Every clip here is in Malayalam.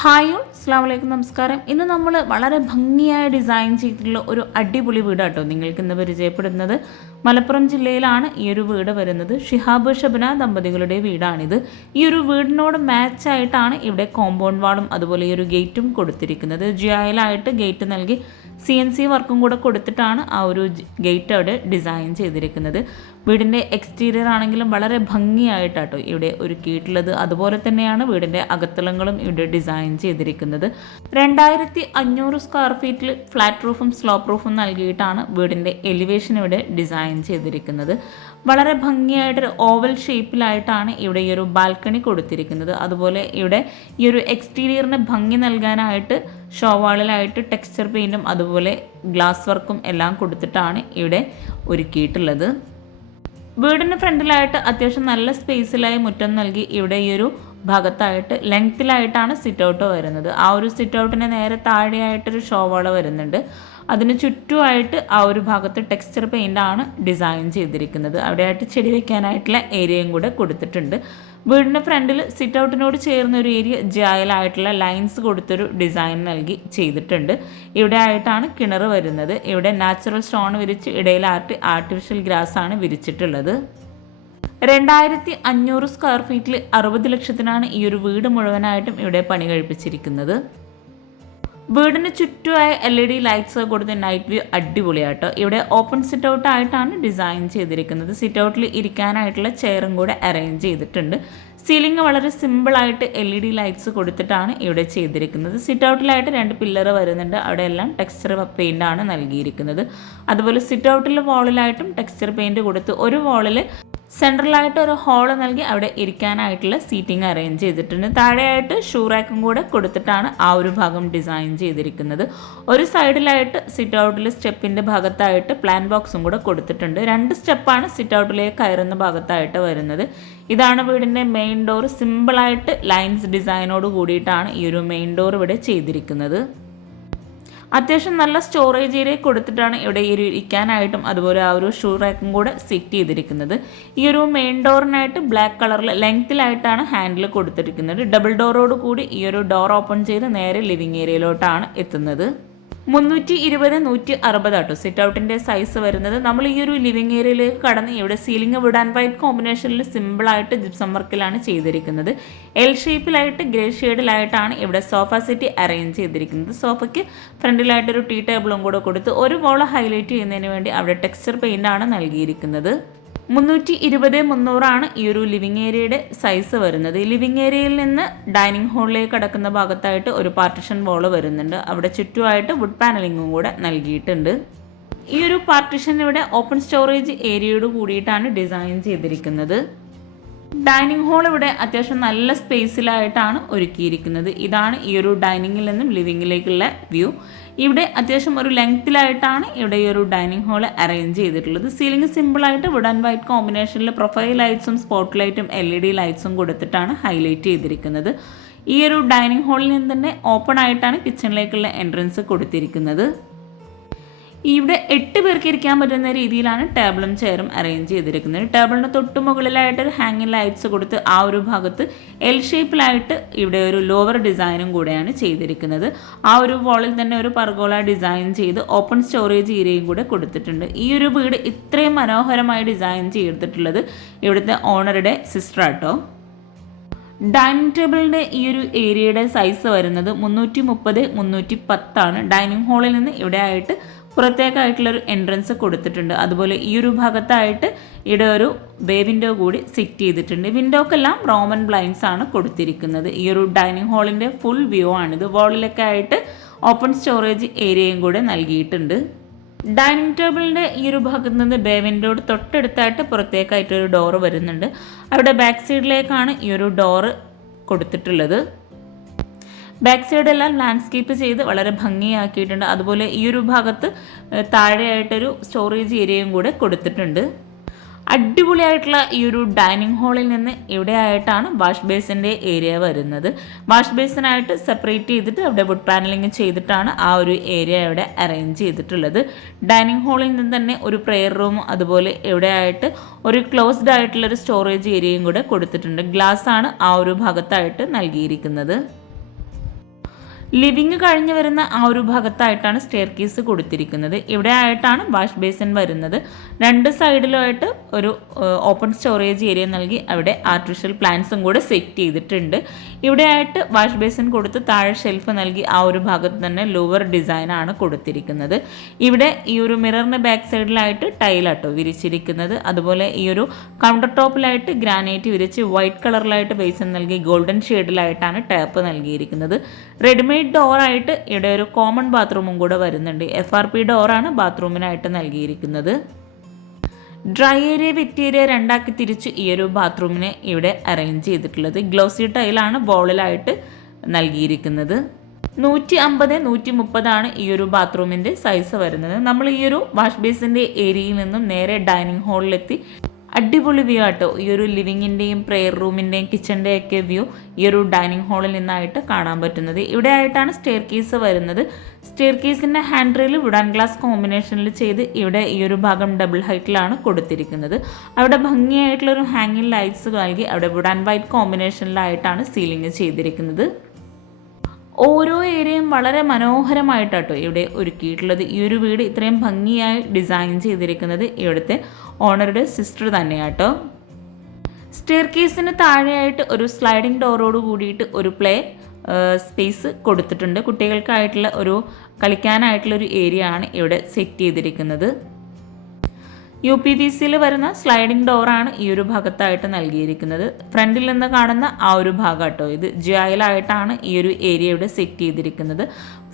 ഹായ് അസ്സാം വലൈക്കും നമസ്കാരം. ഇന്ന് നമ്മൾ വളരെ ഭംഗിയായ ഡിസൈൻ ചെയ്തിട്ടുള്ള ഒരു അടിപൊളി വീടാട്ടോ നിങ്ങൾക്ക് ഇന്ന് പരിചയപ്പെടുന്നത്. മലപ്പുറം ജില്ലയിലാണ് ഈ ഒരു വീട് വരുന്നത്. ഷിഹാബ് ഷബന ദമ്പതികളുടെ വീടാണിത്. ഈ ഒരു വീടിനോട് മാച്ചായിട്ടാണ് ഇവിടെ കോമ്പൗണ്ട് വാളും അതുപോലെ ഈ ഒരു ഗേറ്റും കൊടുത്തിരിക്കുന്നത്. ജിയായിലായിട്ട് ഗേറ്റ് നൽകി സി എൻ സി വർക്കും കൂടെ കൊടുത്തിട്ടാണ് ആ ഒരു ഗേറ്റ് അവിടെ ഡിസൈൻ ചെയ്തിരിക്കുന്നത്. വീടിന്റെ എക്സ്റ്റീരിയർ ആണെങ്കിലും വളരെ ഭംഗിയായിട്ടാട്ടോ ഇവിടെ ഒരുക്കിയിട്ടുള്ളത്. അതുപോലെ തന്നെയാണ് വീടിന്റെ അകത്തളങ്ങളും ഇവിടെ ഡിസൈൻ ചെയ്തിരിക്കുന്നത്. രണ്ടായിരത്തി അഞ്ഞൂറ് സ്ക്വയർ ഫീറ്റിൽ ഫ്ലാറ്റ് റൂഫും സ്ലോപ്പ് റൂഫും നൽകിയിട്ടാണ് വീടിന്റെ എലിവേഷൻ ഇവിടെ ഡിസൈൻ ചെയ്തിരിക്കുന്നത്. വളരെ ഭംഗിയായിട്ടൊരു ഓവൽ ഷേപ്പിലായിട്ടാണ് ഇവിടെ ഈ ഒരു ബാൽക്കണി കൊടുത്തിരിക്കുന്നത്. അതുപോലെ ഇവിടെ ഈ ഒരു എക്സ്റ്റീരിയറിന് ഭംഗി നൽകാനായിട്ട് ഷോവാളിലായിട്ട് ടെക്സ്ചർ പെയിന്റും അതുപോലെ ഗ്ലാസ് വർക്കും എല്ലാം കൊടുത്തിട്ടാണ് ഇവിടെ ഒരുക്കിയിട്ടുള്ളത്. വീടിന് ഫ്രണ്ടിലായിട്ട് അത്യാവശ്യം നല്ല സ്പേസിലായി മുറ്റം നൽകി ഇവിടെ ഈ ഒരു ഭാഗത്തായിട്ട് ലെങ്ത്തിലായിട്ടാണ് സിറ്റ് ഔട്ട് വരുന്നത്. ആ ഒരു സിറ്റ് ഔട്ടിന് നേരെ താഴെയായിട്ടൊരു ഷോവാള വരുന്നുണ്ട്. അതിന് ചുറ്റുമായിട്ട് ആ ഒരു ഭാഗത്ത് ടെക്സ്ചർ പെയിന്റ് ആണ് ഡിസൈൻ ചെയ്തിരിക്കുന്നത്. അവിടെയായിട്ട് ചെടി വെക്കാനായിട്ടുള്ള ഏരിയയും കൂടെ കൊടുത്തിട്ടുണ്ട്. വീടിന്റെ ഫ്രണ്ടിൽ സിറ്റ് ഔട്ടിനോട് ചേർന്ന ഒരു ഏരിയ ജായലായിട്ടുള്ള ലൈൻസ് കൊടുത്തൊരു ഡിസൈൻ നൽകി ചെയ്തിട്ടുണ്ട്. ഇവിടെ ആയിട്ടാണ് കിണർ വരുന്നത്. ഇവിടെ നാച്ചുറൽ സ്റ്റോൺ വിരിച്ച് ഇടയിൽ ആർട്ടി ആർട്ടിഫിഷ്യൽ ഗ്രാസ് ആണ് വിരിച്ചിട്ടുള്ളത്. രണ്ടായിരത്തി അഞ്ഞൂറ് സ്ക്വയർ ഫീറ്റിൽ അറുപത് ലക്ഷത്തിനാണ് ഈ ഒരു വീട് മുഴുവനായിട്ടും ഇവിടെ പണി കഴിപ്പിച്ചിരിക്കുന്നത്. വീടിന് ചുറ്റുമായി എൽ ഇ ഡി ലൈറ്റ്സ് കൊടുത്ത് നൈറ്റ് വ്യൂ അടിപൊളിയാട്ടോ. ഇവിടെ ഓപ്പൺ സിറ്റ് ഔട്ട് ആയിട്ടാണ് ഡിസൈൻ ചെയ്തിരിക്കുന്നത്. സിറ്റ് ഔട്ടിൽ ഇരിക്കാനായിട്ടുള്ള ചെയറും കൂടെ അറേഞ്ച് ചെയ്തിട്ടുണ്ട്. സീലിംഗ് വളരെ സിമ്പിളായിട്ട് എൽ ഇ ഡി ലൈറ്റ്സ് കൊടുത്തിട്ടാണ് ഇവിടെ ചെയ്തിരിക്കുന്നത്. സിറ്റ് ഔട്ടിലായിട്ട് രണ്ട് പില്ലർ വരുന്നുണ്ട്. അവിടെ എല്ലാം ടെക്സ്ചർ പെയിന്റ് ആണ് നൽകിയിരിക്കുന്നത്. അതുപോലെ സിറ്റ് ഔട്ടിലെ വാളിലായിട്ടും ടെക്സ്ചർ പെയിന്റ് കൊടുത്ത് ഒരു വാളിൽ സെൻട്രലായിട്ട് ഒരു ഹോൾ നൽകി അവിടെ ഇരിക്കാനായിട്ടുള്ള സീറ്റിംഗ് അറേഞ്ച് ചെയ്തിട്ടുണ്ട്. താഴെയായിട്ട് ഷൂ റാക്കും കൂടെ കൊടുത്തിട്ടാണ് ആ ഒരു ഭാഗം ഡിസൈൻ ചെയ്തിരിക്കുന്നത്. ഒരു സൈഡിലായിട്ട് സിറ്റ് ഔട്ടിൽ സ്റ്റെപ്പിന്റെ ഭാഗത്തായിട്ട് പ്ലാൻ ബോക്സും കൂടെ കൊടുത്തിട്ടുണ്ട്. രണ്ട് സ്റ്റെപ്പാണ് സിറ്റ് ഔട്ടിലേക്ക് കയറുന്ന ഭാഗത്തായിട്ട് വരുന്നത്. ഇതാണ് വീടിന്റെ മെയിൻ ഡോർ സിമ്പിളായിട്ട് ലൈൻസ് ഡിസൈനോട് കൂടിയിട്ടാണ് ഈ ഒരു മെയിൻ ഡോർ ഇവിടെ ചെയ്തിരിക്കുന്നത്. അത്യാവശ്യം നല്ല സ്റ്റോറേജ് ഏരിയ കൊടുത്തിട്ടാണ് ഇവിടെ ഈ ഒരു ഇരിക്കാനായിട്ടും അതുപോലെ ആ ഒരു ഷൂ റാക്കും കൂടെ സെറ്റ് ചെയ്തിരിക്കുന്നത്. ഈ ഒരു മെയിൻ ഡോറിനായിട്ട് ബ്ലാക്ക് കളറിൽ ലെങ്ത്തിലായിട്ടാണ് ഹാൻഡിൽ കൊടുത്തിരിക്കുന്നത്. ഡബിൾ ഡോറോട് കൂടി ഈ ഒരു ഡോർ ഓപ്പൺ ചെയ്ത് നേരെ ലിവിങ് ഏരിയയിലോട്ടാണ് എത്തുന്നത്. മുന്നൂറ്റി ഇരുപത് നൂറ്റി അറുപത് ആട്ടോ സിറ്റ് ഔട്ടിന്റെ സൈസ് വരുന്നത്. നമ്മൾ ഈ ഒരു ലിവിങ് ഏരിയയിലേക്ക് കടന്ന് ഇവിടെ സീലിംഗ് വുഡ് ആൻഡ് വൈറ്റ് കോമ്പിനേഷനിൽ സിമ്പിളായിട്ട് ജിപ്സം വർക്കിലാണ് ചെയ്തിരിക്കുന്നത്. എൽ ഷേപ്പിലായിട്ട് ഗ്രേ ഷെയ്ഡിലായിട്ടാണ് ഇവിടെ സോഫ സെറ്റ് അറേഞ്ച് ചെയ്തിരിക്കുന്നത്. സോഫയ്ക്ക് ഫ്രണ്ടിലായിട്ടൊരു ടീ ടേബിളും കൂടെ കൊടുത്ത് ഒരു വോൾ ഹൈലൈറ്റ് ചെയ്യുന്നതിന് വേണ്ടി അവിടെ ടെക്സ്ചർ പെയിന്റാണ് നൽകിയിരിക്കുന്നത്. മുന്നൂറ്റി ഇരുപത് മുന്നൂറാണ് ഈ ഒരു ലിവിങ് ഏരിയയുടെ സൈസ് വരുന്നത്. ലിവിങ് ഏരിയയിൽ നിന്ന് ഡൈനിങ് ഹാളിലേക്ക് കടക്കുന്ന ഭാഗത്തായിട്ട് ഒരു പാർട്ടിഷൻ വോൾ വരുന്നുണ്ട്. അവിടെ ചുറ്റുമായിട്ട് വുഡ് പാനലിങ്ങും കൂടെ നൽകിയിട്ടുണ്ട്. ഈ ഒരു പാർട്ടിഷൻ ഇവിടെ ഓപ്പൺ സ്റ്റോറേജ് ഏരിയയോട് കൂടിയിട്ടാണ് ഡിസൈൻ ചെയ്തിരിക്കുന്നത്. ഡൈനിങ് ഹാൾ ഇവിടെ അത്യാവശ്യം നല്ല സ്പേസിലായിട്ടാണ് ഒരുക്കിയിരിക്കുന്നത്. ഇതാണ് ഈ ഒരു ഡൈനിങ്ങിൽ നിന്നും ലിവിങ്ങിലേക്കുള്ള വ്യൂ ഇവിടെ അത്യാവശ്യം ഒരു ലെങ്ത്തിലായിട്ടാണ് ഇവിടെ ഈ ഒരു ഡൈനിങ് ഹാൾ അറേഞ്ച് ചെയ്തിട്ടുള്ളത്. സീലിംഗ് സിമ്പിളായിട്ട് വുഡ് ആൻഡ് വൈറ്റ് കോമ്പിനേഷനിൽ പ്രൊഫൈൽ ലൈറ്റ്സും സ്പോട്ട് ലൈറ്റും എൽ ഇ ഡി ലൈറ്റ്സും കൊടുത്തിട്ടാണ് ഹൈലൈറ്റ് ചെയ്തിരിക്കുന്നത്. ഈ ഒരു ഡൈനിങ് ഹാളിൽ നിന്ന് തന്നെ ഓപ്പൺ ആയിട്ടാണ് കിച്ചണിലേക്കുള്ള എൻട്രൻസ് കൊടുത്തിരിക്കുന്നത്. ഇവിടെ എട്ട് പേർക്ക് ഇരിക്കാൻ പറ്റുന്ന രീതിയിലാണ് ടേബിളും ചെയറും അറേഞ്ച് ചെയ്തിരിക്കുന്നത്. ടേബിളിന് തൊട്ട് മുകളിലായിട്ട് ഒരു ഹാങ്ങിങ് ലൈറ്റ്സ് കൊടുത്ത് ആ ഒരു ഭാഗത്ത് എൽ ഷേപ്പിലായിട്ട് ഇവിടെ ഒരു ലോവർ ഡിസൈനും കൂടെയാണ് ചെയ്തിരിക്കുന്നത്. ആ ഒരു വോളിൽ തന്നെ ഒരു പർഗോള ഡിസൈൻ ചെയ്ത് ഓപ്പൺ സ്റ്റോറേജ് ഏരിയയും കൂടെ കൊടുത്തിട്ടുണ്ട്. ഈ ഒരു വീട് ഇത്രയും മനോഹരമായി ഡിസൈൻ ചെയ്തിട്ടുള്ളത് ഇവിടുത്തെ ഓണറുടെ സിസ്റ്റർ ആട്ടോ. ഡൈനിങ് ടേബിളിന്റെ ഈ ഒരു ഏരിയയുടെ സൈസ് വരുന്നത് മുന്നൂറ്റി മുപ്പത് മുന്നൂറ്റി പത്താണ് ഡൈനിങ് ഹാളിൽ നിന്ന് ഇവിടെ ആയിട്ട് പുറത്തേക്കായിട്ടുള്ളൊരു എൻട്രൻസ് കൊടുത്തിട്ടുണ്ട്. അതുപോലെ ഈ ഒരു ഭാഗത്തായിട്ട് ഇവിടെ ഒരു ബേ വിൻഡോ കൂടി സെറ്റ് ചെയ്തിട്ടുണ്ട്. വിൻഡോക്കെല്ലാം റോമൻ ബ്ലൈൻഡ്സ് ആണ് കൊടുത്തിരിക്കുന്നത്. ഈ ഒരു ഡൈനിങ് ഹാളിന്റെ ഫുൾ വ്യൂ ആണിത്. വാളിലൊക്കെ ആയിട്ട് ഓപ്പൺ സ്റ്റോറേജ് ഏരിയയും കൂടെ നൽകിയിട്ടുണ്ട്. ഡൈനിങ് ടേബിളിന്റെ ഈ ഒരു ഭാഗത്ത് നിന്ന് ബേ വിൻഡോയുടെ തൊട്ടടുത്തായിട്ട് പുറത്തേക്കായിട്ടൊരു ഡോറ് വരുന്നുണ്ട്. അവിടെ ബാക്ക് സൈഡിലേക്കാണ് ഈ ഒരു ഡോറ് കൊടുത്തിട്ടുള്ളത്. ബാക്ക് സൈഡ് എല്ലാം ലാൻഡ്സ്കേപ്പ് ചെയ്ത് വളരെ ഭംഗിയാക്കിയിട്ടുണ്ട്. അതുപോലെ ഈ ഒരു ഭാഗത്ത് താഴെയായിട്ടൊരു സ്റ്റോറേജ് ഏരിയയും കൂടെ കൊടുത്തിട്ടുണ്ട്. അടിപൊളിയായിട്ടുള്ള ഈ ഒരു ഡൈനിങ് ഹാളിൽ നിന്ന് ഇവിടെയായിട്ടാണ് വാഷ് ബേസിന്റെ ഏരിയ വരുന്നത്. വാഷ് ബേസിനായിട്ട് സെപ്പറേറ്റ് ചെയ്തിട്ട് അവിടെ വുഡ് പാനലിങ് ചെയ്തിട്ടാണ് ആ ഒരു ഏരിയ ഇവിടെ അറേഞ്ച് ചെയ്തിട്ടുള്ളത്. ഡൈനിങ് ഹാളിൽ നിന്ന് തന്നെ ഒരു പ്രെയർ റൂം അതുപോലെ ഇവിടെയായിട്ട് ഒരു ക്ലോസ്ഡ് ആയിട്ടുള്ള ഒരു സ്റ്റോറേജ് ഏരിയയും കൂടെ കൊടുത്തിട്ടുണ്ട്. ഗ്ലാസ് ആണ് ആ ഒരു ഭാഗത്തായിട്ട് നൽകിയിരിക്കുന്നത്. ലിവിങ് കഴിഞ്ഞ് വരുന്ന ആ ഒരു ഭാഗത്തായിട്ടാണ് സ്റ്റെയർ കേസ് കൊടുത്തിരിക്കുന്നത്. ഇവിടെ ആയിട്ടാണ് വാഷ് ബേസിൻ വരുന്നത്. രണ്ട് സൈഡിലുമായിട്ട് ഒരു ഓപ്പൺ സ്റ്റോറേജ് ഏരിയ നൽകി അവിടെ ആർട്ടിഫിഷ്യൽ പ്ലാന്റ്സും കൂടെ സെറ്റ് ചെയ്തിട്ടുണ്ട്. ഇവിടെ ആയിട്ട് വാഷ് ബേസിൻ കൊടുത്ത് താഴെ ഷെൽഫ് നൽകി ആ ഒരു ഭാഗത്ത് തന്നെ ലോവർ ഡിസൈൻ ആണ് കൊടുത്തിരിക്കുന്നത്. ഇവിടെ ഈ ഒരു മിററിന് ബാക്ക് സൈഡിലായിട്ട് ടൈലാട്ടോ വിരിച്ചിരിക്കുന്നത്. അതുപോലെ ഈ ഒരു കൗണ്ടർ ടോപ്പിലായിട്ട് ഗ്രാനൈറ്റ് വിരിച്ച് വൈറ്റ് കളറിലായിട്ട് ബേസിൻ നൽകി ഗോൾഡൻ ഷെയ്ഡിലായിട്ടാണ് ടാപ്പ് നൽകിയിരിക്കുന്നത്. റെഡിമെയ്ഡ് ഡോറായിട്ട് ഇവിടെ ഒരു കോമൺ ബാത്റൂമും കൂടെ വരുന്നുണ്ട്. എഫ് ആർ പി ഡോറാണ് ബാത്റൂമിനായിട്ട് നൽകിയിരിക്കുന്നത്. ഡ്രൈ ഏരിയ വെറ്റ് ഏരിയ രണ്ടാക്കി തിരിച്ച് ഈ ഒരു ബാത്റൂമിനെ ഇവിടെ അറേഞ്ച് ചെയ്തിട്ടുള്ളത്. ഗ്ലോസി ടൈലാണ് ബോളിലായിട്ട് നൽകിയിരിക്കുന്നത്. നൂറ്റി അമ്പത് നൂറ്റി മുപ്പതാണ് ഈ ഒരു ബാത്റൂമിന്റെ സൈസ് വരുന്നത്. നമ്മൾ ഈ ഒരു വാഷ് ബേസിന്റെ ഏരിയയിൽ നിന്നും നേരെ ഡൈനിങ് ഹാളിലെത്തി അടിപൊളി വ്യൂ ആട്ടോ. ഈ ഒരു ലിവിങ്ങിന്റെയും പ്രെയർ റൂമിന്റെയും കിച്ചന്റെയും ഒക്കെ വ്യൂ ഈ ഒരു ഡൈനിങ് ഹാളിൽ നിന്നായിട്ട് കാണാൻ പറ്റുന്നത്. ഇവിടെ ആയിട്ടാണ് സ്റ്റെയർ കേസ് വരുന്നത്. സ്റ്റെയർ കേസിന്റെ ഹാൻഡ് റെയിൽ വുഡൻ ഗ്ലാസ് കോമ്പിനേഷനിൽ ചെയ്ത് ഇവിടെ ഈ ഒരു ഭാഗം ഡബിൾ ഹൈറ്റിലാണ് കൊടുത്തിരിക്കുന്നത്. അവിടെ ഭംഗിയായിട്ടുള്ളൊരു ഹാങ്ങിങ് ലൈറ്റ്സ് നൽകി അവിടെ വുഡൻ വൈറ്റ് കോമ്പിനേഷനിലായിട്ടാണ് സീലിംഗ് ചെയ്തിരിക്കുന്നത്. ഓരോ ഏരിയയും വളരെ മനോഹരമായിട്ടാട്ടോ ഇവിടെ ഒരുക്കിയിട്ടുള്ളത്. ഈ ഒരു വീട് ഇത്രയും ഭംഗിയായി ഡിസൈൻ ചെയ്തിരിക്കുന്നത് ഇവിടുത്തെ ഓണറുടെ സിസ്റ്റർ തന്നെയാട്ടോ. സ്റ്റെയർ കേസിന് താഴെയായിട്ട് ഒരു സ്ലൈഡിംഗ് ഡോറോട് കൂടിയിട്ട് ഒരു പ്ലേ സ്പേസ് കൊടുത്തിട്ടുണ്ട്. കുട്ടികൾക്കായിട്ടുള്ള ഒരു കളിക്കാനായിട്ടുള്ള ഒരു ഏരിയ ആണ് ഇവിടെ സെറ്റ് ചെയ്തിരിക്കുന്നത്. യു പി വി സിയിൽ വരുന്ന സ്ലൈഡിംഗ് ഡോറാണ് ഈ ഒരു ഭാഗത്തായിട്ട് നൽകിയിരിക്കുന്നത്. ഫ്രണ്ടിൽ നിന്ന് കാണുന്ന ആ ഒരു ഭാഗം കേട്ടോ ഇത്. ജിയായിലായിട്ടാണ് ഈ ഒരു ഏരിയ ഇവിടെ സെറ്റ് ചെയ്തിരിക്കുന്നത്.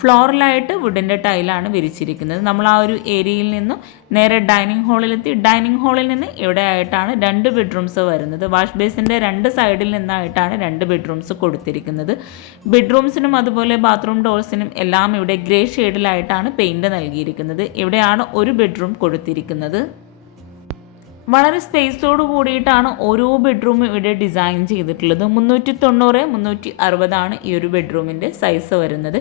ഫ്ലോറിലായിട്ട് വുഡിന്റെ ടൈലാണ് വിരിച്ചിരിക്കുന്നത്. നമ്മൾ ആ ഒരു ഏരിയയിൽ നിന്നും നേരെ ഡൈനിങ് ഹാളിലെത്തി ഡൈനിങ് ഹാളിൽ നിന്ന് ഇവിടെ ആയിട്ടാണ് രണ്ട് ബെഡ്റൂംസ് വരുന്നത്. വാഷ് ബേസിന്റെ രണ്ട് സൈഡിൽ നിന്നായിട്ടാണ് രണ്ട് ബെഡ്റൂംസ് കൊടുത്തിരിക്കുന്നത്. ബെഡ്റൂംസിനും അതുപോലെ ബാത്റൂം ഡോർസിനും എല്ലാം ഇവിടെ ഗ്രേ ഷെയ്ഡിലായിട്ടാണ് പെയിന്റ് നൽകിയിരിക്കുന്നത്. ഇവിടെയാണ് ഒരു ബെഡ്റൂം കൊടുത്തിരിക്കുന്നത്. വളരെ സ്പേസോട് കൂടിയിട്ടാണ് ഓരോ ബെഡ്റൂമും ഇവിടെ ഡിസൈൻ ചെയ്തിട്ടുള്ളത്. മുന്നൂറ്റി തൊണ്ണൂറ് മുന്നൂറ്റി അറുപതാണ് ഈ ഒരു ബെഡ്റൂമിന്റെ സൈസ് വരുന്നത്.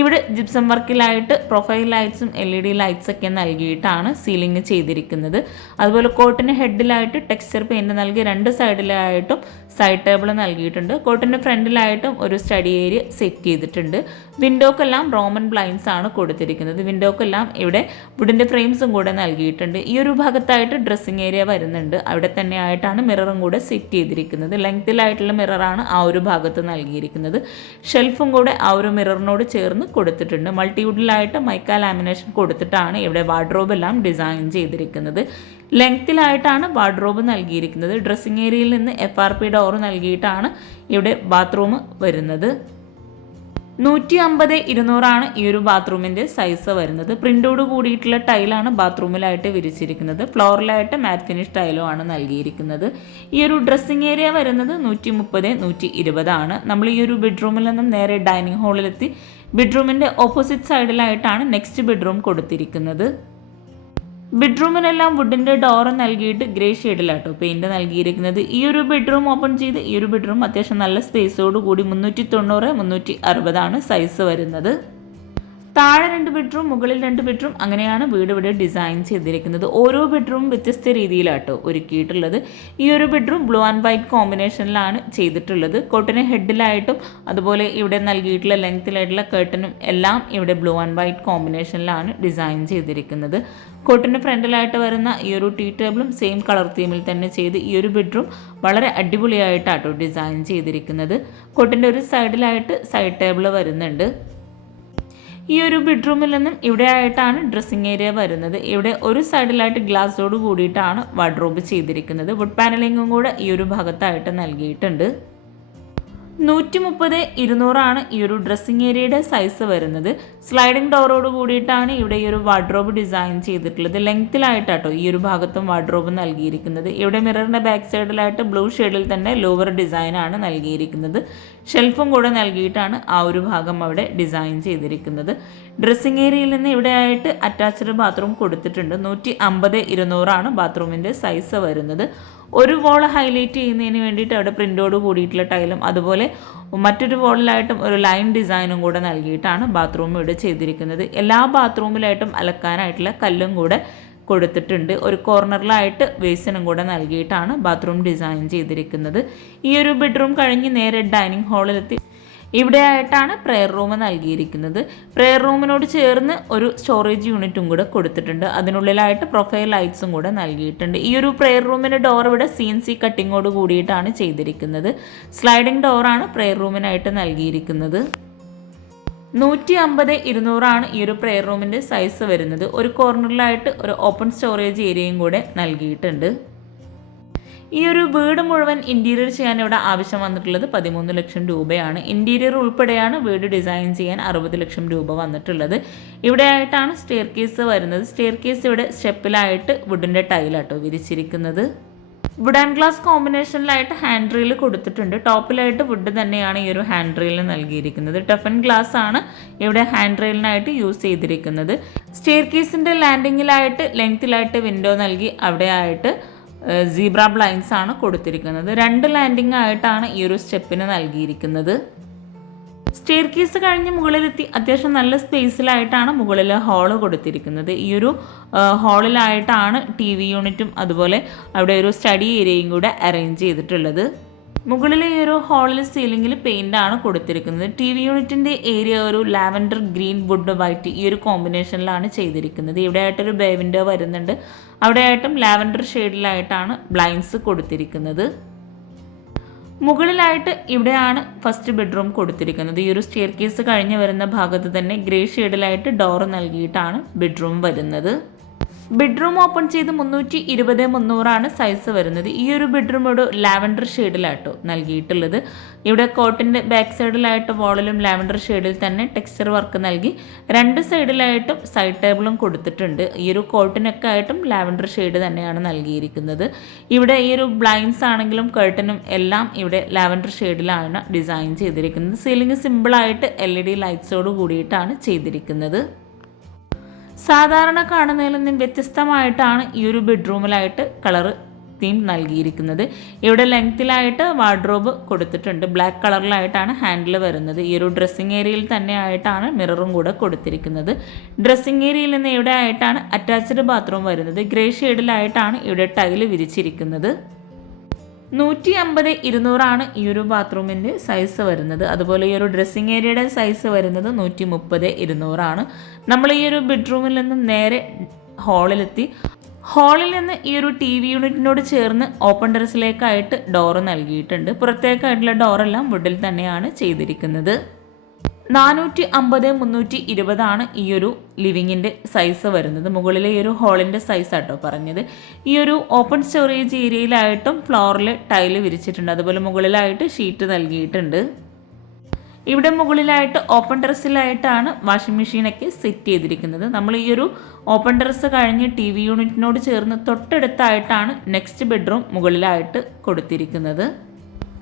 ഇവിടെ ജിപ്സം വർക്കിലായിട്ട് പ്രൊഫൈൽ ലൈറ്റ്സും എൽ ഇ ഡി ലൈറ്റ്സ് ഒക്കെ നൽകിയിട്ടാണ് സീലിംഗ് ചെയ്തിരിക്കുന്നത്. അതുപോലെ കോട്ടിന് ഹെഡിലായിട്ട് ടെക്സ്ചർ പെയിന്റ് നൽകി രണ്ട് സൈഡിലായിട്ടും സൈഡ് ടേബിൾ നൽകിയിട്ടുണ്ട്. കോട്ടിന്റെ ഫ്രണ്ടിലായിട്ടും ഒരു സ്റ്റഡി ഏരിയ സെറ്റ് ചെയ്തിട്ടുണ്ട്. വിൻഡോക്കെല്ലാം റോമൻ ബ്ലൈൻസ് ആണ് കൊടുത്തിരിക്കുന്നത്. വിൻഡോക്കെല്ലാം ഇവിടെ വുഡിന്റെ ഫ്രെയിംസും കൂടെ നൽകിയിട്ടുണ്ട്. ഈ ഒരു ഭാഗത്തായിട്ട് ഡ്രസ്സിങ് ഏരിയ വരുന്നുണ്ട്. അവിടെ തന്നെ ആയിട്ടാണ് മിററും കൂടെ സെറ്റ് ചെയ്തിരിക്കുന്നത്. ലെങ്തിലായിട്ടുള്ള മിററാണ് ആ ഒരു ഭാഗത്ത് നൽകിയിരിക്കുന്നത്. ഷെൽഫും കൂടെ ആ ഒരു മിററിനോട് ചേർന്ന് കൊടുത്തിട്ടുണ്ട്. മൾട്ടിവുഡിലായിട്ട് മൈക്ക ലാമിനേഷൻ കൊടുത്തിട്ടാണ് ഇവിടെ വാർഡ്രോബ് എല്ലാം ഡിസൈൻ ചെയ്തിരിക്കുന്നത്. ലെങ്തിലായിട്ടാണ് വാർഡ്രോബ് നൽകിയിരിക്കുന്നത്. ഡ്രസ്സിംഗ് ഏരിയയിൽ നിന്ന് എഫ് ആർ പി ഡോർ നൽകിയിട്ടാണ് ഇവിടെ ബാത്റൂം വരുന്നത്. നൂറ്റി അമ്പത് ഇരുന്നൂറാണ് ഈ ഒരു ബാത്റൂമിന്റെ സൈസ് വരുന്നത്. പ്രിന്റോട് കൂടിയിട്ടുള്ള ടൈലാണ് ബാത്റൂമിലായിട്ട് വിരിച്ചിരിക്കുന്നത്. ഫ്ലോറിലായിട്ട് മാറ്റ് ഫിനിഷ് ടൈലും ആണ് നൽകിയിരിക്കുന്നത്. ഈ ഒരു ഡ്രസ്സിംഗ് ഏരിയ വരുന്നത് നൂറ്റി മുപ്പത് നൂറ്റി ഇരുപതാണ് നമ്മൾ ഈ ഒരു ബെഡ്റൂമിൽ നിന്നും നേരെ ഡൈനിങ് ഹാളിലെത്തി. ബെഡ്റൂമിന്റെ ഓപ്പോസിറ്റ് സൈഡിലായിട്ടാണ് നെക്സ്റ്റ് ബെഡ്റൂം കൊടുത്തിരിക്കുന്നത്. ബെഡ്റൂമിനെല്ലാം വുഡിന്റെ ഡോറ് നൽകിയിട്ട് ഗ്രേ ഷെയ്ഡിലാട്ടോ പെയിന്റ് നൽകിയിരിക്കുന്നത്. ഈ ഒരു ബെഡ്റൂം ഓപ്പൺ ചെയ്ത് ഈ ഒരു ബെഡ്റൂം അത്യാവശ്യം നല്ല സ്പേസോട് കൂടി മുന്നൂറ്റി തൊണ്ണൂറ് മുന്നൂറ്റി അറുപതാണ് സൈസ് വരുന്നത്. താഴെ രണ്ട് ബെഡ്റൂം മുകളിൽ രണ്ട് ബെഡ്റൂം അങ്ങനെയാണ് വീട് ഇവിടെ ഡിസൈൻ ചെയ്തിരിക്കുന്നത്. ഓരോ ബെഡ്റൂം വ്യത്യസ്ത രീതിയിലാട്ടോ ഒരുക്കിയിട്ടുള്ളത്. ഈ ഒരു ബെഡ്റൂം ബ്ലൂ ആൻഡ് വൈറ്റ് കോമ്പിനേഷനിലാണ് ചെയ്തിട്ടുള്ളത്. കോട്ടിന് ഹെഡിലായിട്ടും അതുപോലെ ഇവിടെ നൽകിയിട്ടുള്ള ലെങ്ത്തിലായിട്ടുള്ള കേട്ടനും എല്ലാം ഇവിടെ ബ്ലൂ ആൻഡ് വൈറ്റ് കോമ്പിനേഷനിലാണ് ഡിസൈൻ ചെയ്തിരിക്കുന്നത്. കോട്ടിന് ഫ്രണ്ടിലായിട്ട് വരുന്ന ഈ ഒരു ടീ ടേബിളും സെയിം കളർ തീമിൽ തന്നെ ചെയ്ത് ഈ ഒരു ബെഡ്റൂം വളരെ അടിപൊളിയായിട്ടാട്ടോ ഡിസൈൻ ചെയ്തിരിക്കുന്നത്. കോട്ടിന്റെ ഒരു സൈഡിലായിട്ട് സൈഡ് ടേബിൾ വരുന്നുണ്ട്. ഈ ഒരു ബെഡ്റൂമിൽ നിന്നും ഇവിടെ ആയിട്ടാണ് ഡ്രസ്സിങ് ഏരിയ വരുന്നത്. ഇവിടെ ഒരു സൈഡിലായിട്ട് ഗ്ലാസ്സോട് കൂടിയിട്ടാണ് വാർഡ്രോബ് ചെയ്തിരിക്കുന്നത്. വുഡ് പാനലിങ്ങും കൂടെ ഈ ഒരു ഭാഗത്തായിട്ട് നൽകിയിട്ടുണ്ട്. നൂറ്റി മുപ്പത് ഇരുന്നൂറാണ് ഈ ഒരു ഡ്രസ്സിങ് ഏരിയയുടെ സൈസ് വരുന്നത്. സ്ലൈഡിംഗ് ഡോറോട് കൂടിയിട്ടാണ് ഇവിടെ ഈ ഒരു വാർഡ്രോബ് ഡിസൈൻ ചെയ്തിട്ടുള്ളത്. ലെങ്ത്തിലായിട്ടാട്ടോ ഈ ഒരു ഭാഗത്തും വാർഡ്രോബ് നൽകിയിരിക്കുന്നത്. ഇവിടെ മിററിന്റെ ബാക്ക് സൈഡിലായിട്ട് ബ്ലൂ ഷെയ്ഡിൽ തന്നെ ലോവർ ഡിസൈനാണ് നൽകിയിരിക്കുന്നത്. ഷെൽഫും കൂടെ നൽകിയിട്ടാണ് ആ ഒരു ഭാഗം അവിടെ ഡിസൈൻ ചെയ്തിരിക്കുന്നത്. ഡ്രസ്സിങ് ഏരിയയിൽ നിന്ന് ഇവിടെ ആയിട്ട് അറ്റാച്ച്ഡ് ബാത്റൂം കൊടുത്തിട്ടുണ്ട്. നൂറ്റി അമ്പത് ഇരുന്നൂറാണ് ബാത്റൂമിന്റെ സൈസ് വരുന്നത്. ഒരു വോൾ ഹൈലൈറ്റ് ചെയ്യുന്നതിന് വേണ്ടിയിട്ട് അവിടെ പ്രിന്റോട് കൂടിയിട്ടുള്ള ടൈലും അതുപോലെ മറ്റൊരു വോളിലായിട്ടും ഒരു ലൈൻ ഡിസൈനും കൂടെ നൽകിയിട്ടാണ് ബാത്റൂം ഇവിടെ ചെയ്തിരിക്കുന്നത്. എല്ലാ ബാത്റൂമിലായിട്ടും അലക്കാനായിട്ടുള്ള കല്ലും കൂടെ കൊടുത്തിട്ടുണ്ട്. ഒരു കോർണറിലായിട്ട് ബേസിനും കൂടെ നൽകിയിട്ടാണ് ബാത്റൂം ഡിസൈൻ ചെയ്തിരിക്കുന്നത്. ഈ ഒരു ബെഡ്റൂം കഴിഞ്ഞ് നേരെ ഡൈനിങ് ഹാളിലെത്തി ഇവിടെയായിട്ടാണ് പ്രെയർ റൂം നൽകിയിരിക്കുന്നത്. പ്രെയർ റൂമിനോട് ചേർന്ന് ഒരു സ്റ്റോറേജ് യൂണിറ്റും കൂടെ കൊടുത്തിട്ടുണ്ട്. അതിനുള്ളിലായിട്ട് പ്രൊഫൈൽ ലൈറ്റ്സും കൂടെ നൽകിയിട്ടുണ്ട്. ഈ ഒരു പ്രെയർ റൂമിന്റെ ഡോർ ഇവിടെ സി എൻ സി കട്ടിങ്ങോട് കൂടിയിട്ടാണ് ചെയ്തിരിക്കുന്നത്. സ്ലൈഡിംഗ് ഡോറാണ് പ്രെയർ റൂമിനായിട്ട് നൽകിയിരിക്കുന്നത്. നൂറ്റി അമ്പത് ഇരുന്നൂറാണ് ഈ ഒരു പ്രെയർ റൂമിന്റെ സൈസ് വരുന്നത്. ഒരു കോർണറിലായിട്ട് ഒരു ഓപ്പൺ സ്റ്റോറേജ് ഏരിയയും കൂടെ നൽകിയിട്ടുണ്ട്. ഈ ഒരു വീട് മുഴുവൻ ഇന്റീരിയർ ചെയ്യാൻ ഇവിടെ ആവശ്യം വന്നിട്ടുള്ളത് പതിമൂന്ന് ലക്ഷം രൂപയാണ്. ഇന്റീരിയർ ഉൾപ്പെടെയാണ് വീട് ഡിസൈൻ ചെയ്യാൻ അറുപത് ലക്ഷം രൂപ വന്നിട്ടുള്ളത്. ഇവിടെ ആയിട്ടാണ് സ്റ്റെയർ കേസ് വരുന്നത്. സ്റ്റെയർ കേസ് ഇവിടെ സ്റ്റെപ്പിലായിട്ട് വുഡിന്റെ ടൈലാട്ടോ വിരിച്ചിരിക്കുന്നത്. വുഡ് ആൻഡ് ഗ്ലാസ് കോമ്പിനേഷനിലായിട്ട് ഹാൻഡ് റീൽ കൊടുത്തിട്ടുണ്ട്. ടോപ്പിലായിട്ട് വുഡ് തന്നെയാണ് ഈ ഒരു ഹാൻഡ് റീൽ നൽകിയിരിക്കുന്നത്. ടഫൻ ഗ്ലാസ് ആണ് ഇവിടെ ഹാൻഡ് റീലിനായിട്ട് യൂസ് ചെയ്തിരിക്കുന്നത്. സ്റ്റെയർ കേസിന്റെ ലാൻഡിങ്ങിലായിട്ട് ലെങ്ത്തിലായിട്ട് വിൻഡോ നൽകി അവിടെ ആയിട്ട് സീബ്ര ബ്ലൈൻസ് ആണ് കൊടുത്തിരിക്കുന്നത്. രണ്ട് ലാൻഡിംഗ് ആയിട്ടാണ് ഈ ഒരു സ്റ്റെപ്പിന് നൽകിയിരിക്കുന്നത്. സ്റ്റെയർ കേസ് കഴിഞ്ഞ് മുകളിലെത്തി അത്യാവശ്യം നല്ല സ്പേസിലായിട്ടാണ് മുകളിൽ ഹാൾ കൊടുത്തിരിക്കുന്നത്. ഈ ഒരു ഹാളിലായിട്ടാണ് ടി വി യൂണിറ്റും അതുപോലെ അവിടെ ഒരു സ്റ്റഡി ഏരിയയും കൂടെ അറേഞ്ച് ചെയ്തിട്ടുള്ളത്. മുകളിലെ ഈ ഒരു ഹോളിൽ സീലിംഗിൽ ആണ് കൊടുത്തിരിക്കുന്നത്. ടി വി യൂണിറ്റിന്റെ ഏരിയ ഒരു ലാവൻഡർ ഗ്രീൻ വുഡ് വൈറ്റ് ഈ ഒരു കോമ്പിനേഷനിലാണ് ചെയ്തിരിക്കുന്നത്. ഇവിടെ ആയിട്ടൊരു ബേ വിൻഡോ വരുന്നുണ്ട്. അവിടെ ആയിട്ടും ലാവൻഡർ ഷെയ്ഡിലായിട്ടാണ് ബ്ലൈൻസ് കൊടുത്തിരിക്കുന്നത്. മുകളിലായിട്ട് ഇവിടെയാണ് ഫസ്റ്റ് ബെഡ്റൂം കൊടുത്തിരിക്കുന്നത്. ഈ ഒരു സ്റ്റെയർ കേസ് കഴിഞ്ഞ് വരുന്ന ഭാഗത്ത് തന്നെ ഗ്രേ ഷെയ്ഡിലായിട്ട് ഡോർ നൽകിയിട്ടാണ് ബെഡ്റൂം വരുന്നത്. ബെഡ്റൂം ഓപ്പൺ ചെയ്ത് മുന്നൂറ്റി ഇരുപത് മുന്നൂറാണ് സൈസ് വരുന്നത്. ഈ ഒരു ബെഡ്റൂം ഒരു ലാവൻഡർ ഷെയ്ഡിലാട്ടോ നൽകിയിട്ടുള്ളത്. ഇവിടെ കോട്ടിന്റെ ബാക്ക് സൈഡിലായിട്ട് വാളിലും ലാവൻഡർ ഷെയ്ഡിൽ തന്നെ ടെക്സ്ചർ വർക്ക് നൽകി രണ്ട് സൈഡിലായിട്ടും സൈഡ് ടേബിളും കൊടുത്തിട്ടുണ്ട്. ഈ ഒരു കോട്ടിനൊക്കെ ആയിട്ടും ലാവൻഡർ ഷെയ്ഡ് തന്നെയാണ് നൽകിയിരിക്കുന്നത്. ഇവിടെ ഈ ഒരു ബ്ലൈൻസ് ആണെങ്കിലും കേട്ടനും എല്ലാം ഇവിടെ ലാവൻഡർ ഷെയ്ഡിലാണ് ഡിസൈൻ ചെയ്തിരിക്കുന്നത്. സീലിംഗ് സിമ്പിളായിട്ട് എൽ ഇ ഡി ലൈറ്റ്സോട് കൂടിയിട്ടാണ് ചെയ്തിരിക്കുന്നത്. സാധാരണ കാണുന്നതിൽ നിന്നും വ്യത്യസ്തമായിട്ടാണ് ഈ ഒരു ബെഡ്റൂമിലായിട്ട് കളറ് തീം നൽകിയിരിക്കുന്നത്. ഇവിടെ ലെങ്ത്തിലായിട്ട് വാർഡ്രോബ് കൊടുത്തിട്ടുണ്ട്. ബ്ലാക്ക് കളറിലായിട്ടാണ് ഹാൻഡിൽ വരുന്നത്. ഈ ഒരു ഡ്രസ്സിങ് ഏരിയയിൽ തന്നെ ആയിട്ടാണ് മിററും കൂടെ കൊടുത്തിരിക്കുന്നത്. ഡ്രസ്സിങ് ഏരിയയിൽ നിന്ന് ഇവിടെ ആയിട്ടാണ് അറ്റാച്ച്ഡ് ബാത്റൂം വരുന്നത്. ഗ്രേ ഷെയ്ഡിലായിട്ടാണ് ഇവിടെ ടൈൽ വിരിച്ചിരിക്കുന്നത്. നൂറ്റി അമ്പത് ഇരുന്നൂറാണ് ഈ ഒരു ബാത്റൂമിന്റെ സൈസ് വരുന്നത്. അതുപോലെ ഈ ഒരു ഡ്രസ്സിങ് ഏരിയയുടെ സൈസ് വരുന്നത് നൂറ്റി മുപ്പത് ഇരുന്നൂറാണ്. നമ്മൾ ഈ ഒരു ബെഡ്റൂമിൽ നിന്ന് നേരെ ഹാളിലെത്തി ഹാളിൽ നിന്ന് ഈ ഒരു ടി വി യൂണിറ്റിനോട് ചേർന്ന് ഓപ്പൺ ടെറസിലേക്കായിട്ട് ഡോറ് നൽകിയിട്ടുണ്ട്. പുറത്തേക്കായിട്ടുള്ള ഡോറെല്ലാം വുഡിൽ തന്നെയാണ് ചെയ്തിരിക്കുന്നത്. നാനൂറ്റി അമ്പത് മുന്നൂറ്റി ഇരുപതാണ് ഈ ഒരു ലിവിങ്ങിന്റെ സൈസ് വരുന്നത്. മുകളിലെ ഈ ഒരു ഹോളിന്റെ സൈസ് ആട്ടോ പറഞ്ഞത്. ഈ ഒരു ഓപ്പൺ സ്റ്റോറേജ് ഏരിയയിലായിട്ടും ഫ്ലോറിൽ ടൈൽ വിരിച്ചിട്ടുണ്ട്. അതുപോലെ മുകളിലായിട്ട് ഷീറ്റ് നൽകിയിട്ടുണ്ട്. ഇവിടെ മുകളിലായിട്ട് ഓപ്പൺ ടെറസിലായിട്ടാണ് വാഷിംഗ് മെഷീനൊക്കെ സെറ്റ് ചെയ്തിരിക്കുന്നത്. നമ്മൾ ഈ ഒരു ഓപ്പൺ ഡ്രസ്സ് കഴിഞ്ഞ് ടി വി യൂണിറ്റിനോട് ചേർന്ന് തൊട്ടടുത്തായിട്ടാണ് നെക്സ്റ്റ് ബെഡ്റൂം മുകളിലായിട്ട് കൊടുത്തിരിക്കുന്നത്.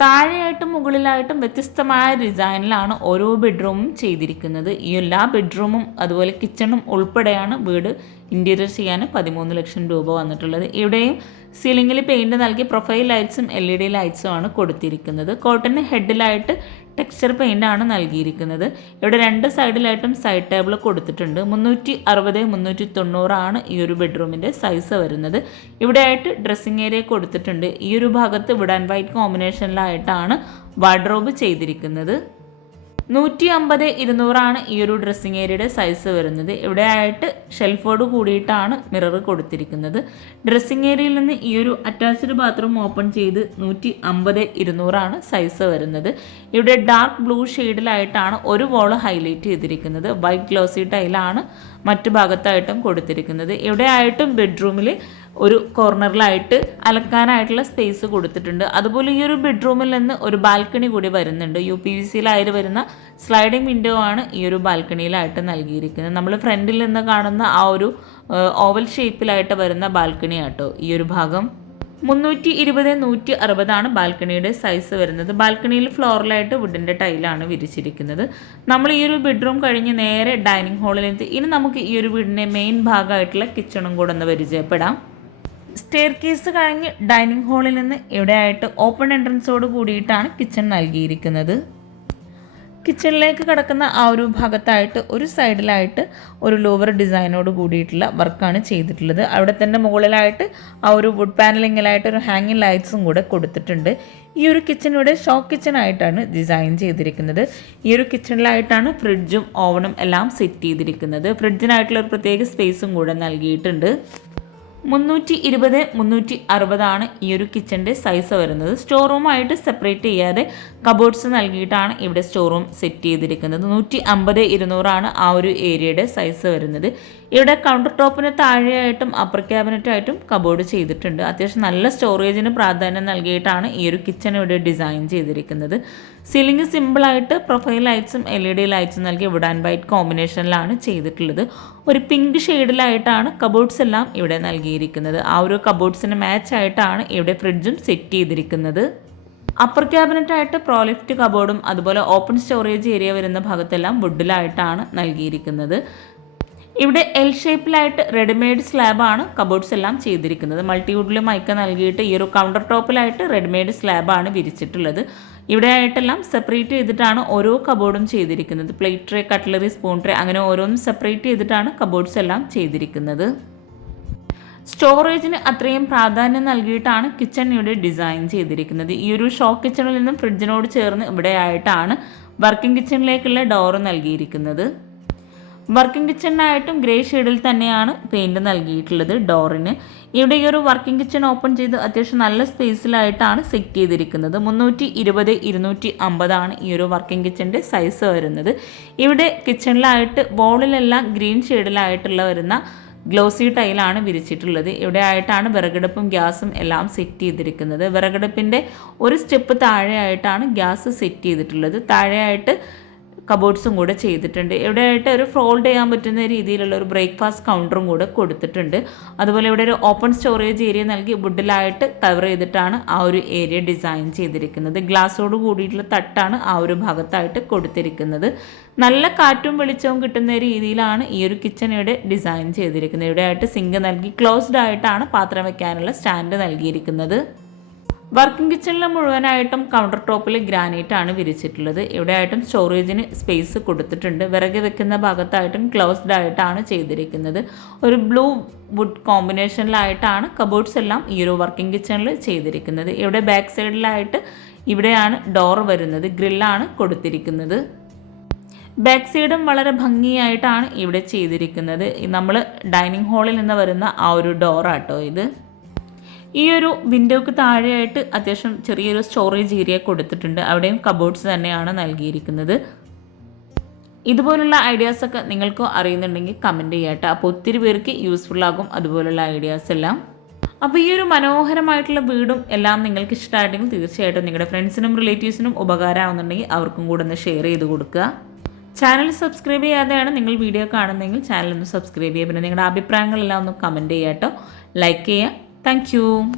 താഴെയായിട്ടും മുകളിലായിട്ടും വ്യത്യസ്തമായ ഡിസൈനിലാണ് ഓരോ ബെഡ്റൂമും ചെയ്തിരിക്കുന്നത്. ഈ എല്ലാ ബെഡ്റൂമും അതുപോലെ കിച്ചണും ഉൾപ്പെടെയാണ് വീട് ഇന്റീരിയർ ചെയ്യാൻ പതിമൂന്ന് ലക്ഷം രൂപ വന്നിട്ടുള്ളത്. ഇവിടെയും സീലിംഗിൽ പെയിന്റ് നൽകി പ്രൊഫൈൽ ലൈറ്റ്സും എൽ ഇ ഡി ലൈറ്റ്സും ആണ് കൊടുത്തിരിക്കുന്നത്. കോട്ടന്റെ ഹെഡിലായിട്ട് ടെക്സ്ചർ പെയിന്റ് ആണ് നൽകിയിരിക്കുന്നത്. ഇവിടെ രണ്ട് സൈഡിലായിട്ടും സൈഡ് ടേബിൾ കൊടുത്തിട്ടുണ്ട്. മുന്നൂറ്റി അറുപത് മുന്നൂറ്റി തൊണ്ണൂറാണ് ഈ ഒരു ബെഡ്റൂമിന്റെ സൈസ് വരുന്നത്. ഇവിടെ ആയിട്ട് ഡ്രസ്സിങ് ഏരിയ കൊടുത്തിട്ടുണ്ട്. ഈ ഒരു ഭാഗത്ത് വുഡ് ആൻഡ് വൈറ്റ് കോമ്പിനേഷനിലായിട്ടാണ് വാർഡ്രോബ് ചെയ്തിരിക്കുന്നത്. നൂറ്റി അമ്പത് ഇരുന്നൂറാണ് ഈ ഒരു ഡ്രസ്സിങ് ഏരിയയുടെ സൈസ് വരുന്നത്. ഇവിടെ ആയിട്ട് ഷെൽഫോട് കൂടിയിട്ടാണ് മിറർ കൊടുത്തിരിക്കുന്നത്. ഡ്രസ്സിങ് ഏരിയയിൽ നിന്ന് ഈ ഒരു അറ്റാച്ച്ഡ് ബാത്റൂം ഓപ്പൺ ചെയ്ത് നൂറ്റി അമ്പത് ഇരുന്നൂറാണ് സൈസ് വരുന്നത്. ഇവിടെ ഡാർക്ക് ബ്ലൂ ഷെയ്ഡിലായിട്ടാണ് ഒരു വോൾ ഹൈലൈറ്റ് ചെയ്തിരിക്കുന്നത്. വൈറ്റ് ഗ്ലോസി ടൈലാണ് മറ്റു ഭാഗത്തായിട്ടും കൊടുത്തിരിക്കുന്നത്. ഇവിടെ ആയിട്ടും ബെഡ്റൂമിൽ ഒരു കോർണറിലായിട്ട് അലക്കാനായിട്ടുള്ള സ്പേസ് കൊടുത്തിട്ടുണ്ട്. അതുപോലെ ഈ ഒരു ബെഡ്റൂമിൽ നിന്ന് ഒരു ബാൽക്കണി കൂടി വരുന്നുണ്ട്. യു പി വി സിയിലായിട്ട് വരുന്ന സ്ലൈഡിംഗ് വിൻഡോ ആണ് ഈ ഒരു ബാൽക്കണിയിലായിട്ട് നൽകിയിരിക്കുന്നത്. നമ്മൾ ഫ്രണ്ടിൽ നിന്ന് കാണുന്ന ആ ഒരു ഓവൽ ഷേപ്പിലായിട്ട് വരുന്ന ബാൽക്കണി ആട്ടോ ഈ ഒരു ഭാഗം. മുന്നൂറ്റി ഇരുപത് നൂറ്റി അറുപതാണ് ബാൽക്കണിയുടെ സൈസ് വരുന്നത്. ബാൽക്കണിയിൽ ഫ്ലോറിലായിട്ട് വുഡിന്റെ ടൈലാണ് വിരിച്ചിരിക്കുന്നത്. നമ്മൾ ഈ ഒരു ബെഡ്റൂം കഴിഞ്ഞ് നേരെ ഡൈനിങ് ഹാളിലെത്തി ഇനി നമുക്ക് ഈ ഒരു വീടിന്റെ മെയിൻ ഭാഗമായിട്ടുള്ള കിച്ചണും കൂടെ ഒന്ന് പരിചയപ്പെടാം. സ്റ്റെയർ കേസ് കഴിഞ്ഞ് ഡൈനിങ് ഹാളിൽ നിന്ന് എവിടെയായിട്ട് ഓപ്പൺ എൻട്രൻസോട് കൂടിയിട്ടാണ് കിച്ചൺ നൽകിയിരിക്കുന്നത്. കിച്ചണിലേക്ക് കിടക്കുന്ന ആ ഒരു ഭാഗത്തായിട്ട് ഒരു സൈഡിലായിട്ട് ഒരു ലോവർ ഡിസൈനോട് കൂടിയിട്ടുള്ള വർക്കാണ് ചെയ്തിട്ടുള്ളത്. അവിടെ തന്നെ മുകളിലായിട്ട് ആ ഒരു വുഡ് പാനലിങ്ങിലായിട്ട് ഒരു ഹാങ്ങിങ് ലൈറ്റ്സും കൂടെ കൊടുത്തിട്ടുണ്ട്. ഈ ഒരു ഷോക്ക് കിച്ചൺ ആയിട്ടാണ് ഡിസൈൻ ചെയ്തിരിക്കുന്നത്. ഈ ഒരു കിച്ചണിലായിട്ടാണ് ഫ്രിഡ്ജും ഓവനും എല്ലാം സെറ്റ് ചെയ്തിരിക്കുന്നത്. ഫ്രിഡ്ജിനായിട്ടുള്ള ഒരു പ്രത്യേക സ്പേസും കൂടെ നൽകിയിട്ടുണ്ട്. മുന്നൂറ്റി ഇരുപത് മുന്നൂറ്റി അറുപതാണ് ഈ ഒരു കിച്ചന്റെ സൈസ് വരുന്നത്. സ്റ്റോർ റൂമായിട്ട് സെപ്പറേറ്റ് ചെയ്യാതെ കബോർഡ്സ് നൽകിയിട്ടാണ് ഇവിടെ സ്റ്റോർ റൂം സെറ്റ് ചെയ്തിരിക്കുന്നത്. നൂറ്റി അമ്പത് ഇരുന്നൂറാണ് ആ ഒരു ഏരിയയുടെ സൈസ് വരുന്നത്. ഇവിടെ കൗണ്ടർ ടോപ്പിന് താഴെയായിട്ടും അപ്പർ ക്യാബിനറ്റായിട്ടും കബോർഡ് ചെയ്തിട്ടുണ്ട്. അത്യാവശ്യം നല്ല സ്റ്റോറേജിന് പ്രാധാന്യം നൽകിയിട്ടാണ് ഈ ഒരു കിച്ചൺ ഇവിടെ ഡിസൈൻ ചെയ്തിരിക്കുന്നത്. സീലിംഗ് സിമ്പിളായിട്ട് പ്രൊഫൈൽ ലൈറ്റ്സും എൽ ഇ ഡി ലൈറ്റ്സും നൽകി വുഡ് ആൻഡ് വൈറ്റ് കോമ്പിനേഷനിലാണ് ചെയ്തിട്ടുള്ളത്. ഒരു പിങ്ക് ഷെയ്ഡിലായിട്ടാണ് കബോർഡ്സ് എല്ലാം ഇവിടെ നൽകിയിരിക്കുന്നത്. ആ ഒരു കബോർഡ്സിന് മാച്ച് ആയിട്ടാണ് ഇവിടെ ഫ്രിഡ്ജും സെറ്റ് ചെയ്തിരിക്കുന്നത്. അപ്പർ ക്യാബിനറ്റായിട്ട് പ്രോലിഫ്റ്റ് കബോർഡും അതുപോലെ ഓപ്പൺ സ്റ്റോറേജ് ഏരിയ വരുന്ന ഭാഗത്തെല്ലാം വുഡിലായിട്ടാണ് നൽകിയിരിക്കുന്നത്. ഇവിടെ എൽ ഷേപ്പിലായിട്ട് റെഡിമെയ്ഡ് സ്ലാബാണ് കബോർഡ്സ് എല്ലാം ചെയ്തിരിക്കുന്നത്. മൾട്ടിവുഡിൽ മൈക്ക നൽകിയിട്ട് ഈ ഒരു കൗണ്ടർ ടോപ്പിലായിട്ട് റെഡിമെയ്ഡ് സ്ലാബാണ് വിരിച്ചിട്ടുള്ളത്. ഇവിടെ ആയിട്ടെല്ലാം സെപ്പറേറ്റ് ചെയ്തിട്ടാണ് ഓരോ കബോർഡും ചെയ്തിരിക്കുന്നത്. Plate tray cutlery spoon tray അങ്ങനെ ഓരോന്നും സെപ്പറേറ്റ് ചെയ്തിട്ടാണ് കബോർഡ്സ് എല്ലാം ചെയ്തിരിക്കുന്നത്. സ്റ്റോറേജിന് അത്രയും പ്രാധാന്യം നൽകിയിട്ടാണ് കിച്ചൺ ഇവിടെ ഡിസൈൻ ചെയ്തിരിക്കുന്നത്. ഈ ഒരു ഷോ കിച്ചണിൽ നിന്നും ഫ്രിഡ്ജിനോട് ചേർന്ന് ഇവിടെ ആയിട്ടാണ് വർക്കിംഗ് കിച്ചണിലേക്കുള്ള ഡോറ് നൽകിയിരിക്കുന്നത്. വർക്കിംഗ് കിച്ചണിനായിട്ടും ഗ്രേ ഷെയ്ഡിൽ തന്നെയാണ് പെയിന്റ് നൽകിയിട്ടുള്ളത് ഡോറിന്. ഇവിടെ ഈ ഒരു വർക്കിംഗ് കിച്ചൺ ഓപ്പൺ ചെയ്ത് അത്യാവശ്യം നല്ല സ്പേസിലായിട്ടാണ് സെറ്റ് ചെയ്തിരിക്കുന്നത്. മുന്നൂറ്റി ഇരുപത് ഇരുന്നൂറ്റി അമ്പതാണ് ഈ ഒരു വർക്കിംഗ് കിച്ചന്റെ സൈസ് വരുന്നത്. ഇവിടെ കിച്ചണിലായിട്ട് വോളിലെല്ലാം ഗ്രീൻ ഷെയ്ഡിലായിട്ടുള്ള വരുന്ന ഗ്ലോസി ടൈലാണ് വിരിച്ചിട്ടുള്ളത്. ഇവിടെ ആയിട്ടാണ് വിറകടുപ്പും ഗ്യാസും എല്ലാം സെറ്റ് ചെയ്തിരിക്കുന്നത്. വിറകടുപ്പിന്റെ ഒരു സ്റ്റെപ്പ് താഴെയായിട്ടാണ് ഗ്യാസ് സെറ്റ് ചെയ്തിട്ടുള്ളത്. താഴെയായിട്ട് കബോർഡ്സും കൂടെ ചെയ്തിട്ടുണ്ട്. ഇവിടെയായിട്ട് ഒരു ഫോൾഡ് ചെയ്യാൻ പറ്റുന്ന രീതിയിലുള്ള ഒരു ബ്രേക്ക്ഫാസ്റ്റ് കൗണ്ടറും കൂടെ കൊടുത്തിട്ടുണ്ട്. അതുപോലെ ഇവിടെ ഒരു ഓപ്പൺ സ്റ്റോറേജ് ഏരിയ നൽകി വുഡിലായിട്ട് കവർ ചെയ്തിട്ടാണ് ആ ഒരു ഏരിയ ഡിസൈൻ ചെയ്തിരിക്കുന്നത്. ഗ്ലാസ്സോട് കൂടിയിട്ടുള്ള തട്ടാണ് ആ ഒരു ഭാഗത്തായിട്ട് കൊടുത്തിരിക്കുന്നത്. നല്ല കാറ്റും വെളിച്ചവും കിട്ടുന്ന രീതിയിലാണ് ഈ ഒരു കിച്ചൺ ഇവിടെ ഡിസൈൻ ചെയ്തിരിക്കുന്നത്. ഇവിടെയായിട്ട് സിങ്ക് നൽകി ക്ലോസ്ഡ് ആയിട്ടാണ് പാത്രം വെക്കാനുള്ള സ്റ്റാൻഡ് നൽകിയിരിക്കുന്നത്. വർക്കിംഗ് കിച്ചണിൽ മുഴുവനായിട്ടും കൗണ്ടർ ടോപ്പിൽ ഗ്രാനൈറ്റ് ആണ് വിരിച്ചിട്ടുള്ളത്. ഇവിടെ ആയിട്ടും സ്റ്റോറേജിന് സ്പേസ് കൊടുത്തിട്ടുണ്ട്. വിറക് വെക്കുന്ന ഭാഗത്തായിട്ടും ക്ലോസ്ഡ് ആയിട്ടാണ് ചെയ്തിരിക്കുന്നത്. ഒരു ബ്ലൂ വുഡ് കോമ്പിനേഷനിലായിട്ടാണ് കബോർഡ്സ് എല്ലാം ഈ ഒരു വർക്കിംഗ് കിച്ചണിൽ ചെയ്തിരിക്കുന്നത്. ഇവിടെ ബാക്ക് സൈഡിലായിട്ട് ഇവിടെയാണ് ഡോർ വരുന്നത്. ഗ്രില്ലാണ് കൊടുത്തിരിക്കുന്നത്. ബാക്ക് സൈഡും വളരെ ഭംഗിയായിട്ടാണ് ഇവിടെ ചെയ്തിരിക്കുന്നത്. നമ്മൾ ഡൈനിങ് ഹാളിൽ നിന്ന് വരുന്ന ആ ഒരു ഡോറാട്ടോ ഇത്. ഈ ഒരു വിൻഡോക്ക് താഴെയായിട്ട് അത്യാവശ്യം ചെറിയൊരു സ്റ്റോറേജ് ഏരിയ കൊടുത്തിട്ടുണ്ട്. അവിടെയും കബോർഡ്സ് തന്നെയാണ് നൽകിയിരിക്കുന്നത്. ഇതുപോലുള്ള ഐഡിയാസൊക്കെ നിങ്ങൾക്ക് അറിയുന്നുണ്ടെങ്കിൽ കമന്റ് ചെയ്യട്ടെ. അപ്പോൾ ഒത്തിരി പേർക്ക് യൂസ്ഫുൾ ആകും അതുപോലുള്ള ഐഡിയാസ് എല്ലാം. അപ്പോൾ ഈ ഒരു മനോഹരമായിട്ടുള്ള വീടും എല്ലാം നിങ്ങൾക്ക് ഇഷ്ടമായിട്ടെങ്കിൽ തീർച്ചയായിട്ടും നിങ്ങളുടെ ഫ്രണ്ട്സിനും റിലേറ്റീവ്സിനും ഉപകാരമാവുന്നുണ്ടെങ്കിൽ അവർക്കും കൂടെ ഒന്ന് ഷെയർ ചെയ്ത് കൊടുക്കുക. ചാനൽ സബ്സ്ക്രൈബ് ചെയ്യാതെയാണ് നിങ്ങൾ വീഡിയോ കാണുന്നതെങ്കിൽ ചാനൽ ഒന്ന് സബ്സ്ക്രൈബ് ചെയ്യുക. പിന്നെ നിങ്ങളുടെ അഭിപ്രായങ്ങളെല്ലാം ഒന്ന് കമന്റ് ചെയ്യാട്ടോ. ലൈക്ക് ചെയ്യുക. Thank you.